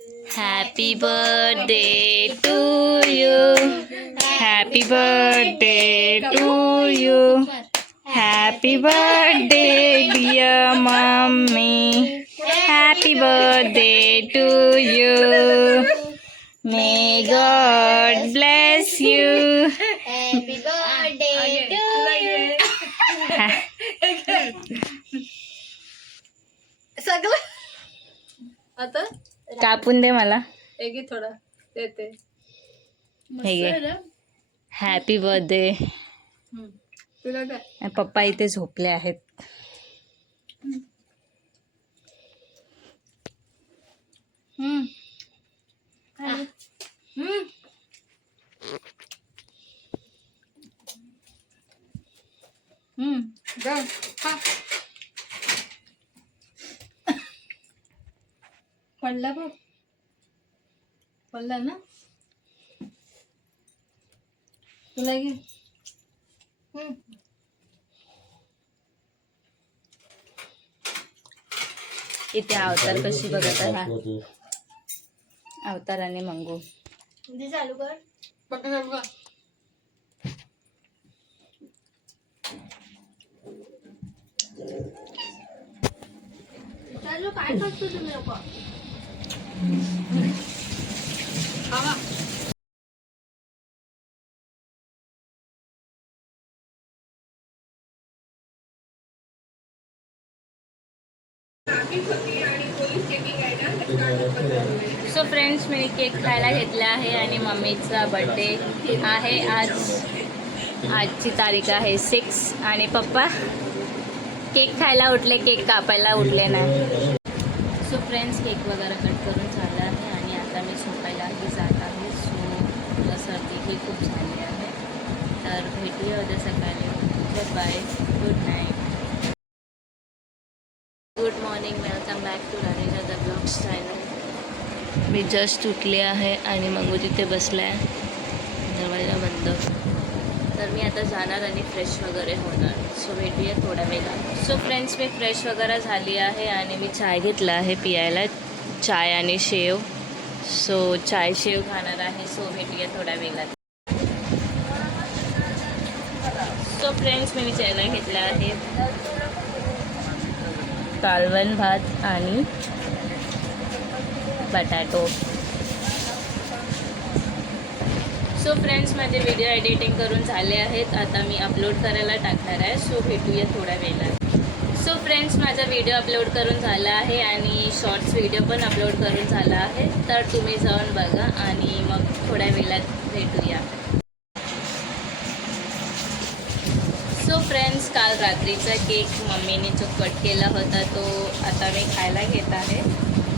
Happy birthday to you. Happy birthday to you. Happy birthday dear mommy. Happy birthday to you. May God bless you. Happy birthday to you. सगळं आता कापून दे मला. एक थोडा देते. हे घे. Happy birthday. तुला काय पप्पा इथे झोपले आहेत. जा खा. पडला बघ. पडला ना. तुला घे. इथे अवतार कशी बघत आहे. अवतार आणि मंगू. चालू कर. पटकन चालू कर. चालू काय करतो तुम्ही लोक. सो फ्रेंड्स, मी केक खायला घेतला आहे आणि मम्मीचा बर्थडे आहे आज. आजची तारीख आहे 6 आणि पप्पा केक खायला उठले, केक कापायला उठले नाही. सो फ्रेंड्स, केक वगैरे कट करून झाला आहे आणि आता मी झोपायलाही जात आहे. सो मला सर्दीही खूप झाली आहे. तर भेटूया उद्या सकाळी. Bye, good night. Good morning, welcome back to Ranija the blogs channel. मी जस्ट उठले आहे आणि मंगू तिथे बसला आहे, दरवाजा बंद. तर मी आता जाणार आणि फ्रेश वगैरे होणार. सो भेटूया थोड्या वेळात. सो फ्रेंड्स, मी फ्रेश वगैरे झाली आहे आणि मी चाय घेतला आहे पियायला, चाय आणि शेव. सो चाय शेव खाणार आहे. सो भेटूया थोड्या वेळात. सो फ्रेंड्स, मी चायला घेतला आहे कालवण भात आणि बटाटो. सो फ्रेंड्स, माझे व्हिडिओ एडिटिंग करून झाले आहेत. आता मी अपलोड करायला टाकणार आहे. सो भेटूया थोड्या वेळात. सो फ्रेंड्स, माझा व्हिडिओ अपलोड करून झाला आहे आणि शॉर्ट्स व्हिडिओ पण अपलोड करून झाला आहे. तर तुम्ही जाऊन बघा आणि मग थोड्या वेळात भेटूया. सो फ्रेंड्स, काल रात्रीचा केक मम्मीने जो कट केला होता तो आता मी खायला घेत आहे.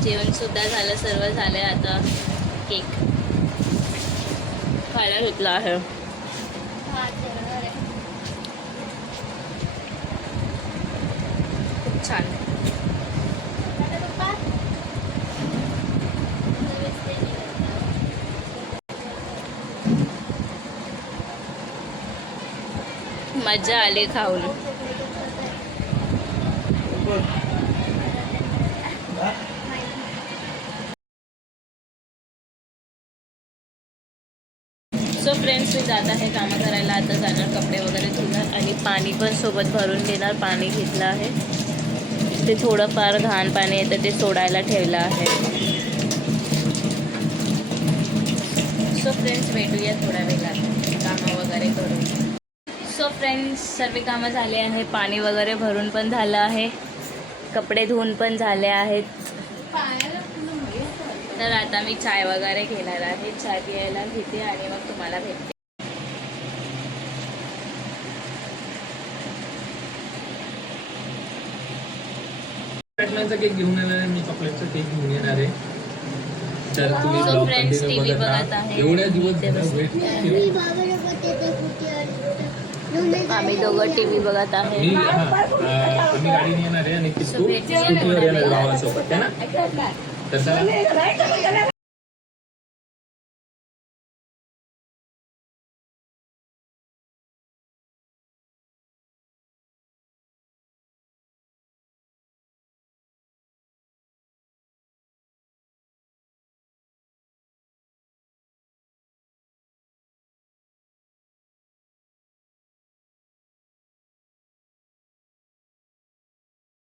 जेवणसुद्धा झालं, सर्व झालं. आता केक खायला घेतला आहे. खूप छान. मजा आली खाऊन. सो फ्रेंड्स, मी जात आहे कामं करायला. आता जाणार, कपडे वगैरे धुणार आणि पाणी पण सोबत भरून घेणार. पाणी घेतलं आहे, ते थोडंफार घाण पाणी येतं ते सोडायला ठेवलं आहे. सो फ्रेंड्स, भेटूया थोड्या वेळात कामं वगैरे करून. सो फ्रेंड्स, सर्व कामं झाले आहे. पाणी वगैरे भरून पण झालं आहे, कपडे धुवून पण झाले आहेत. तर आता मी चाय वगैरे घेणार आहे. चाय प्यायला घेते आणि मग तुम्हाला भेटते. पॅटर्नचा केक घेऊन येणार आहे, मी चॉकलेटचा केक घेऊन येणार आहे. तर तुम्ही सो फ्रेंड्स, टीव्ही बघत आहे. एवढ्या दिवस आम्ही दोघं टीव्ही बघत आहे. आम्ही गाडीने येणार आहे आणि स्कूटीवर येणार आहे भावासोबत, है ना. तर